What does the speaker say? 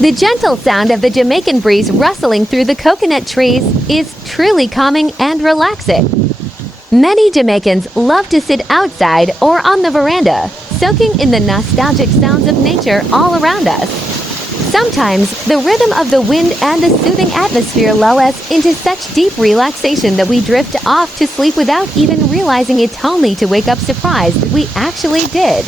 The gentle sound of the Jamaican breeze rustling through the coconut trees is truly calming and relaxing. Many Jamaicans love to sit outside or on the veranda, soaking in the nostalgic sounds of nature all around us. Sometimes, the rhythm of the wind and the soothing atmosphere lull us into such deep relaxation that we drift off to sleep without even realizing it's only to wake up surprised we actually did.